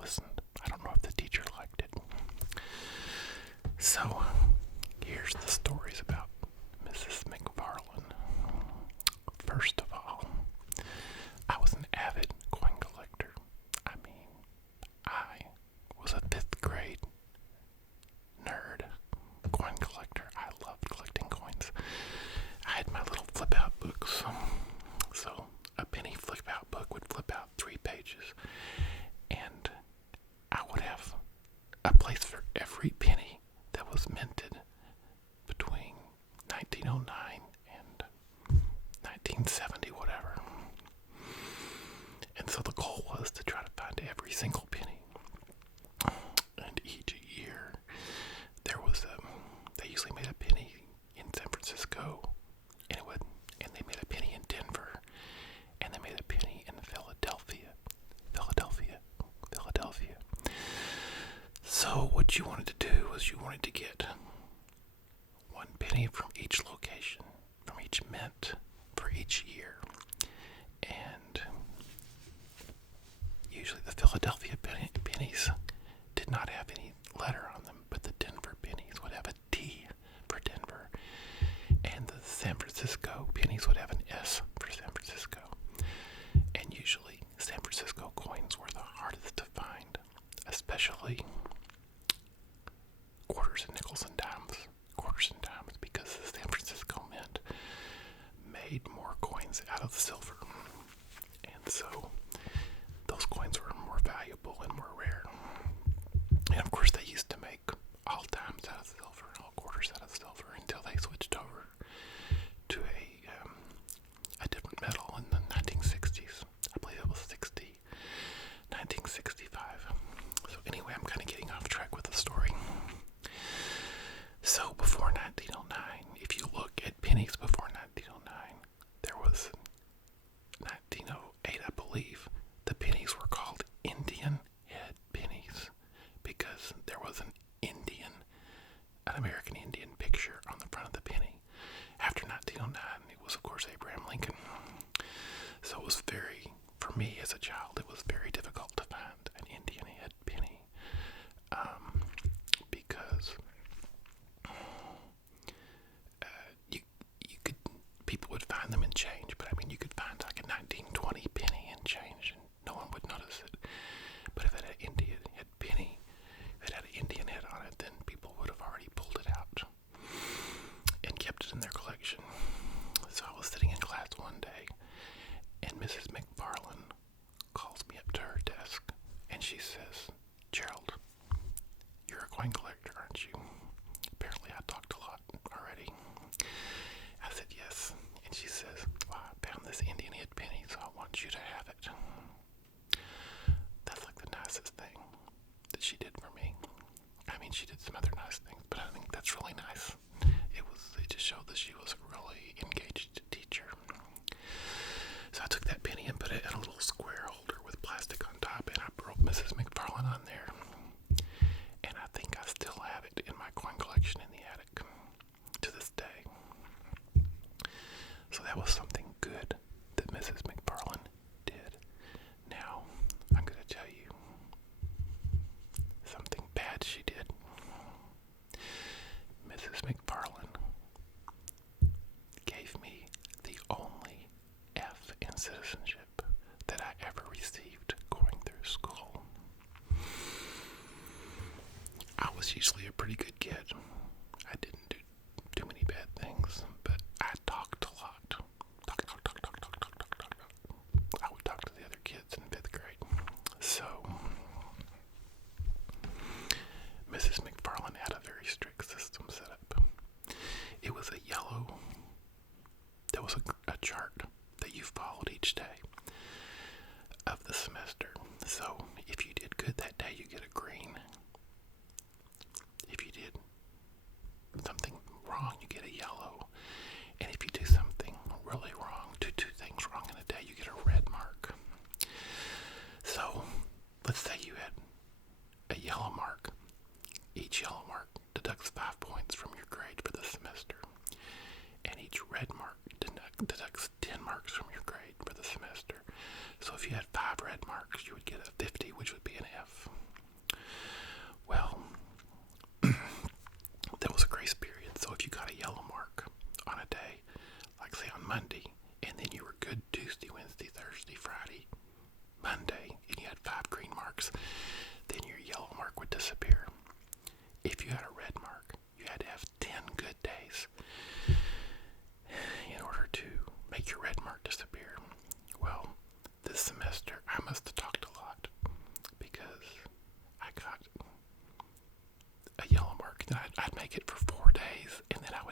listened. I don't know if the teacher liked it. So, here's the stories about Mrs. McFarlin. First of all, I was an avid coin collector. I mean, I was a 5th grade nerd coin collector. I loved collecting coins. I had my little flip-out books. So, a penny flip-out book would flip out 3 pages. And I would have a place for every penny that was minted between 1909 and 1970, whatever. And so the goal was to try to find every single penny. And each year, there was they usually made a penny in San Francisco, and they made a penny in Denver, and they made a penny in Philadelphia. So what you wanted to do was you wanted to get 1 penny from each location, from each mint, for each year. And usually the Philadelphia pennies did not have any letter on them, but the Denver pennies would have a D for Denver, and the San Francisco pennies would have an S for San Francisco. And usually San Francisco coins were the hardest to find, especially quarters and nickels and dimes. Because the San Francisco Mint made more coins out of silver. And so those coins were more valuable and more rare. And of course they used to make all dimes out of silver, all quarters out of silver, until they switched over to a different metal in the 1960s. I believe it was 1965. So anyway, I'm kind of getting off track with the story. So before 1909, if you look at pennies before 1909, there was 1908, I believe, the pennies were called Indian head pennies because there was an American Indian picture on the front of the penny. After 1909, it was, of course, Abraham Lincoln. So it was for me as a child, it was very difficult to find an Indian head penny because people would find them in change, but I mean, you could find like a 1920 penny in change and no one would notice it. But if it had an Indian head penny, if it had an Indian head on it, then people would have already pulled it out and kept it in their collection. So I was sitting in class one day, and Mrs. McFarlin calls me up to her desk, and she says, "Gerald, you're a coin collector, aren't you?" Apparently I talked a lot already. I said, "Yes." And she says, "Well, I found this Indian head penny, so I want you to have it." That's like the nicest thing that she did for me. I mean, she did some other nice things, but I think that's really nice. It just showed that she was a really engaged teacher. So I took that penny and put it in a little square holder with plastic on top, and I wrote Mrs. McFarlin on there. And I think I still have it in my coin collection in the attic to this day. So that was something good that Mrs. McFarlin did. Now, I'm going to tell you something bad she did. Mrs. McFarlin gave me the only F in citizenship that I ever received going through school. I was usually a pretty good kid. I didn't do too many bad things, but I talked a lot. I would talk to the other kids in 5th grade. So, Mrs. McFarlin had a very strict system set up. It was there was a chart that you followed each day of the semester. So, if you did good that day, you get a green. If you did something wrong, you get a yellow. And if you do something really wrong, do 2 things wrong in a day, you get a red mark. So, let's say you had a yellow mark. Each yellow mark deducts 5 points from your grade for the semester. And each red mark deducts 10 marks from your grade for the semester. So if you had 5 red marks, you would get a 50, which would be an F.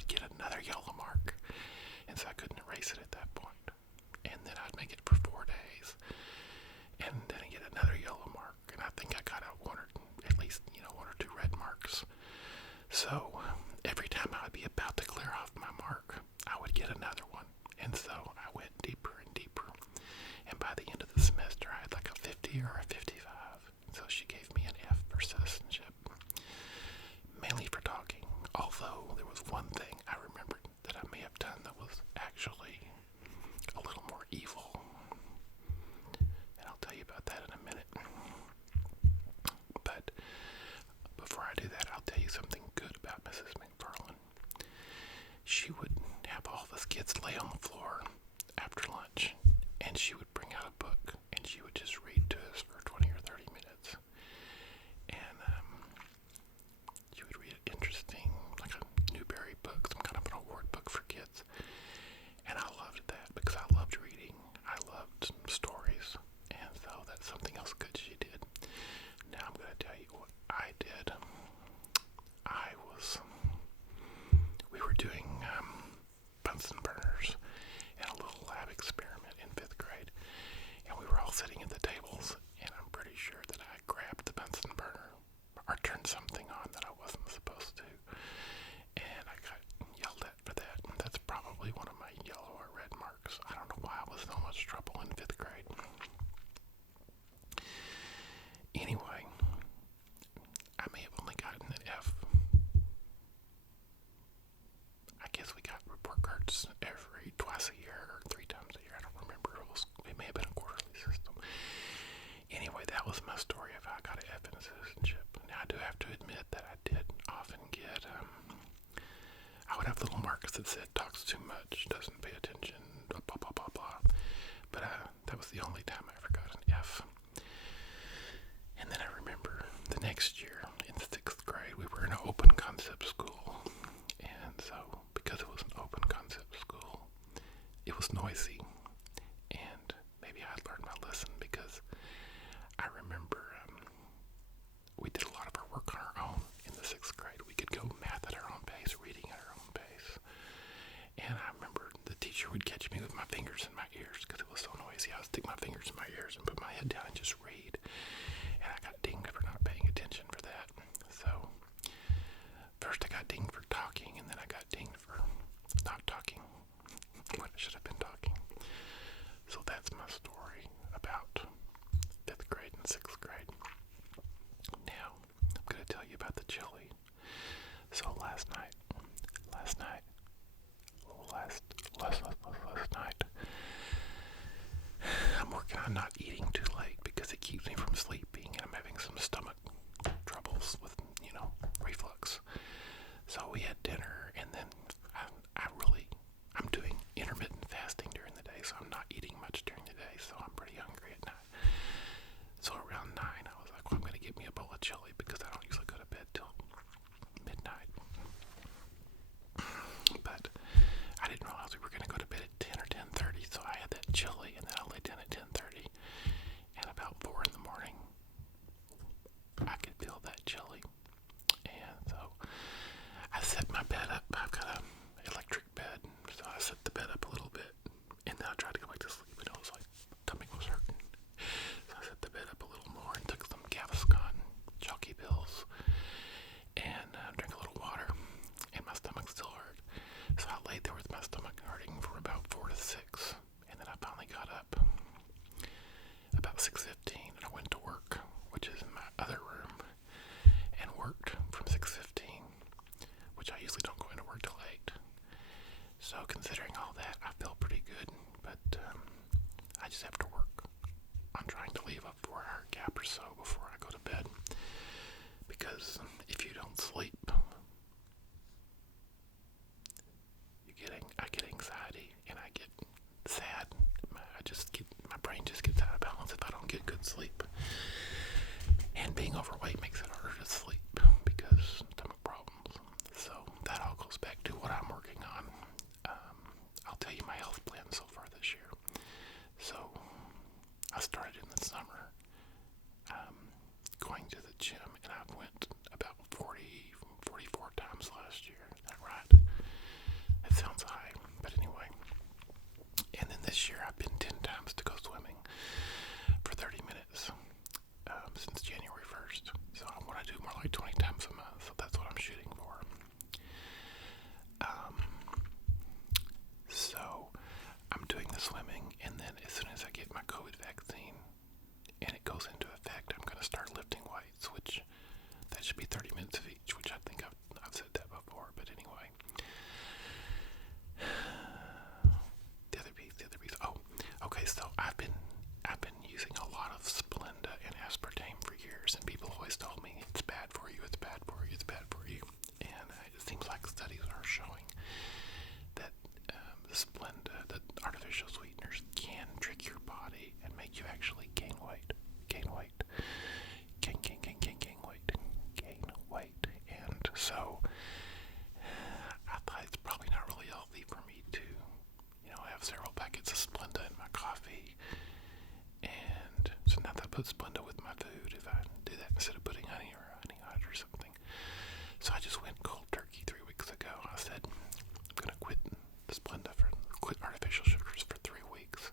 would get another yellow mark, and so I couldn't erase it at that point. And then I'd make it for 4 days, and then I get another yellow mark, and I think I got at least 1 or 2 red marks. So every time I would be about to clear off my mark, I would get another one, and so I went deeper and deeper. And by the end of the semester, I had like a 50 or a 55. So she gave me an F for citizenship, mainly for talking. Although there was one thing I remembered that I may have done that was actually a little more evil. And I'll tell you about that in a minute. But before I do that, I'll tell you something good about Mrs. McFarland. She would have all of us kids lay on the floor after lunch, and she would bring out a book, and she would just read to us for 20 or 30 minutes. And she would read an interesting, like a Newbery book, some kind of an award book for kids. And I loved that because I loved reading. I loved stories. And so that's something else good she did. Now I'm going to tell you what I did. We were doing Bunsen burners and a little lab experiment in 5th grade. And we were all sitting at the tables, and I'm pretty sure that I grabbed the Bunsen burner or turned something on that I wasn't supposed to. And I got yelled at for that. And that's probably one of my yellow or red marks. I don't know why I was in so much trouble in 5th grade. Anyway, I may have only gotten an F. I guess we got report cards twice a year or 3 times a year. I don't remember. It may have been a quarterly system. Anyway, that was my story of how I got an F in citizenship. Now, I do have to admit that I did often get, I would have little marks that said, talks too much, doesn't pay attention, blah, blah, blah, blah, blah. But that was the only time I ever got an F. And then I remember the next year, in 6th grade, we were in an open concept school. And so, because it was an open concept school, it was noisy. And maybe I'd learned my lesson because I remember we did a lot of our work on our own in the 6th grade. We could go math at our own pace, reading at our own pace. And I remember the teacher would catch me with my fingers in my ears because it was so noisy. I would stick my fingers in my ears and put my head down and just read. And I got dinged for not paying attention for that. So first I got dinged for talking, and then I got dinged for not talking when I should have been talking. So that's my story about 5th grade and 6th grade. Now, I'm going to tell you about the chili. So last night, I'm working on not eating too late because it keeps me from sleeping, and I'm having some stomach troubles with, reflux. So we had dinner, and then I'm doing intermittent fasting during the day, so I'm not eating much during the day, so I'm pretty hungry at night. So around 9, I was like, well, I'm going to get me a bowl of chili because I don't usually go to bed till midnight. But I didn't realize we were going to go to bed at 10 or 10:30, so I had that chili, and then I laid down at 10:30, and about 4 in the morning, I could feel that chili. And so I set my bed up. I've got an electric bed, so I set the bed up a little bit, and then I tried to go back to sleep, and it was like, tummy was hurting. So I set the bed up a little more and took some Gaviscon chalky pills, and drank a little water, and my stomach still hurt. So I laid there with my stomach hurting for about 4 to 6, and then I finally got up about 6:15, and I went to work, which is in my other room, and worked from 6:15, which I usually don't go into work till 8. So considering all that, I feel pretty good, but I just have to work on trying to leave a 4-hour gap or so before I go to bed, because if you don't sleep, I get anxiety, and I get sad. My brain just gets out of balance if I don't get good sleep. And being overweight makes it harder to sleep because stomach problems. So that all goes back to what I'm working on. I'll tell you my health plan so far this year. So I started in the summer going to the gym, and I went about 44 times last year. Is that right? sounds high, but anyway. And then this year I've been 10 times to go swimming for 30 minutes since January 1st. So I want to do more like 20 times a month, so that's what I'm shooting for. So I'm doing the swimming, and then as soon as I get my COVID vaccine and it goes into effect, I'm going to start lifting weights, which that should be 30 minutes of each, which I think I've said that before, but anyway. The other piece. Oh, okay. So I've been using a lot of Splenda and aspartame for years, and people always told me it's bad for you, it's bad for you, it's bad for you. And it seems like studies are showing that the Splenda, the artificial sweeteners, can trick your body and make you actually gain weight. Gain weight. And so I thought it's probably not really healthy for me to, have several packets of Splenda in my coffee. And so now I put Splenda with my food if I do that instead of putting honey or honey hot or something. So I just went cold turkey 3 weeks ago. I said, I'm going to quit the Splenda quit artificial sugars for 3 weeks.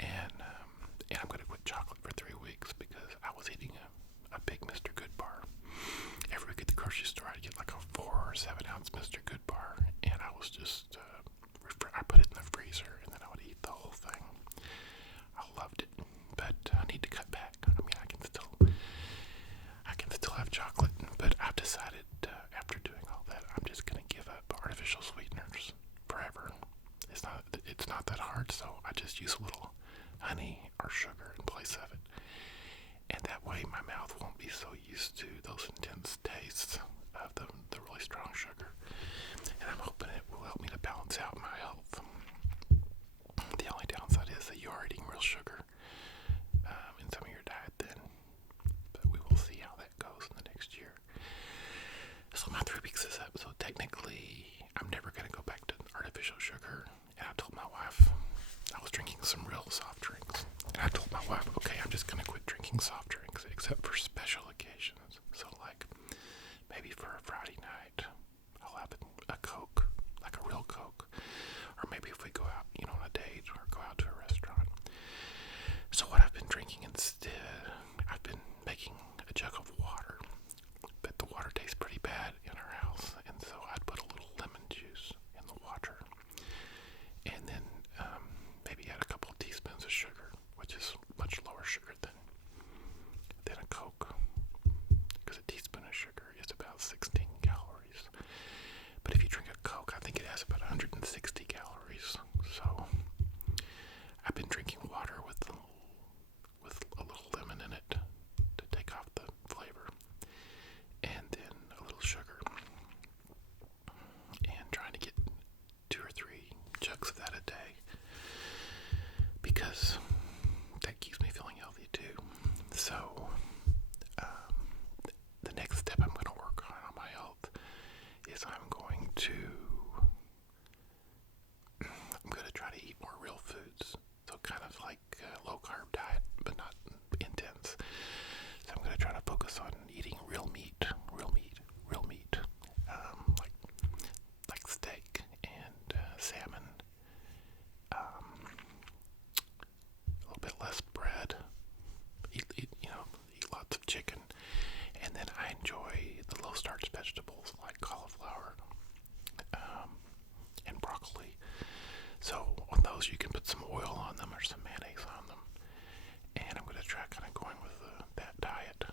And I'm going to quit chocolate for 3 weeks because I was eating a big Mr. Good bar. Every week at the grocery store, I'd get like a 4 or 7 ounce Mr. Good bar, and I was just, I put it in the freezer, and then I would eat the whole thing. I loved it, but I need to cut back. I mean, I can still have chocolate, but I've decided after doing all that, I'm just going to give up artificial sweeteners forever. It's not that hard, so I just use a little honey or sugar in place of it. And that way my mouth won't be so used to those intense tastes of the really strong sugar. And I'm hoping it will help me to balance out my health. The only downside is that you are eating real sugar in some of your diet then. But we will see how that goes in the next year. So my 3 weeks is up. So technically I'm never going to go back to artificial sugar. And I told my wife, I was drinking some real soft drinks. And I told my wife, okay, I'm just going to quit drinking soft drinks except for special occasions. So like maybe for a Friday night, I'll have a Coke, like a real Coke. Or maybe if we go out, on a date or go out to a restaurant. So what I've been drinking instead, I've been making a jug of water. But the water tastes pretty bad in our house. And so I'd put a little lemon juice in the water. And then maybe add a couple of teaspoons of sugar, which is much lower sugar than a Coke, because a teaspoon of sugar is about 16 calories. But if you drink a Coke, I think it has about 160 calories. So I've been drinking water with a little lemon in it to take off the flavor, and then a little sugar, and trying to get 2 or 3 jugs of that a day, because that keeps me feeling healthy too. So the next step I'm going to work on my health is I'm going to try to eat more real foods. So kind of like a low carb diet, but not intense. So I'm going to try to focus on eating real meat, like steak and salmon. A little bit less bread. Eat lots of chicken. And then I enjoy the low starch vegetables like cauliflower and broccoli. So on those you can put some oil on them or some mayonnaise on them. And I'm going to try kind of going with that diet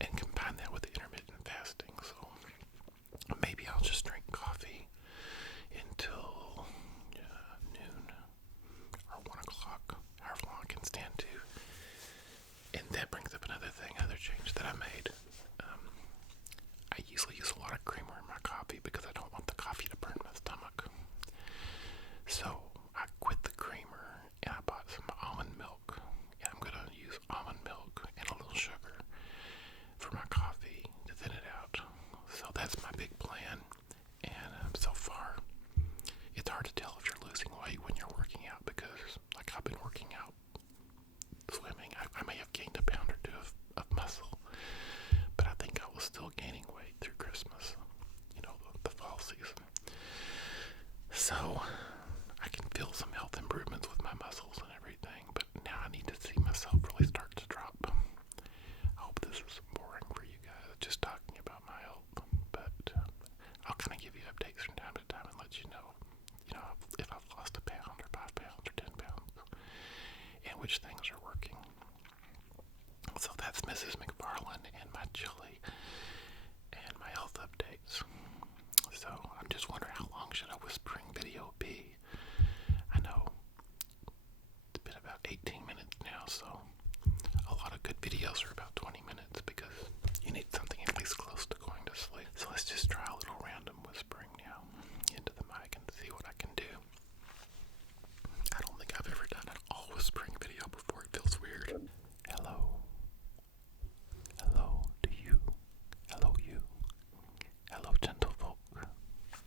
and combine that with the intermittent fasting. So maybe I'll just drink coffee until noon or 1 o'clock, however long I can stand to. And that brings up another change that I made. I usually use a lot of creamer which things are working. So that's Mrs. McFarland and my chili and my health updates. So I'm just wondering, how long should a whispering video be? I know it's been about 18 minutes now, so a lot of good videos are about 20 minutes because you need something at least close to going to sleep. So let's just try a little random whispering now into the mic and see what I can do. I don't think I've ever done an all whispering video before. It feels weird. Hello. Hello to you. Hello you. Hello gentle folk.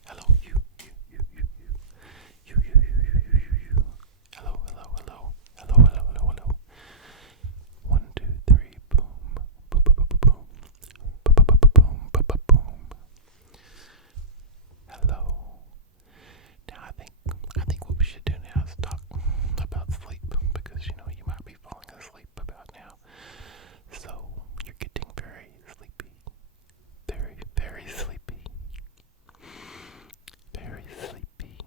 Hello you. You. Hello. Hello. 1, 2, 3, boom. Boom, boom, boom, boom. Boom. Hello. Now I think what we should do now is talk about sleep, because you might be falling asleep about now. So you're getting very sleepy. Very, very sleepy. Very sleepy.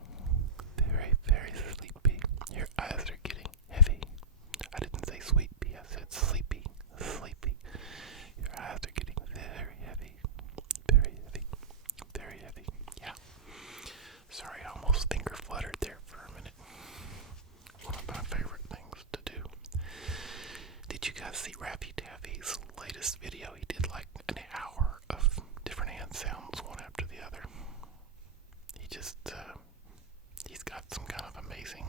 Very, very sleepy. Your eyes are getting heavy. I didn't say sweepy, I said sleepy. Sleepy. Your eyes are getting very heavy. Very heavy. Very heavy. Yeah. Sorry, I almost finger fluttered there for a minute. One of my favorite things to do. Did you guys see Rappy Taffy's latest video? He did like an hour of different hand sounds, one after the other. He's got some kind of amazing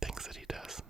things that he does.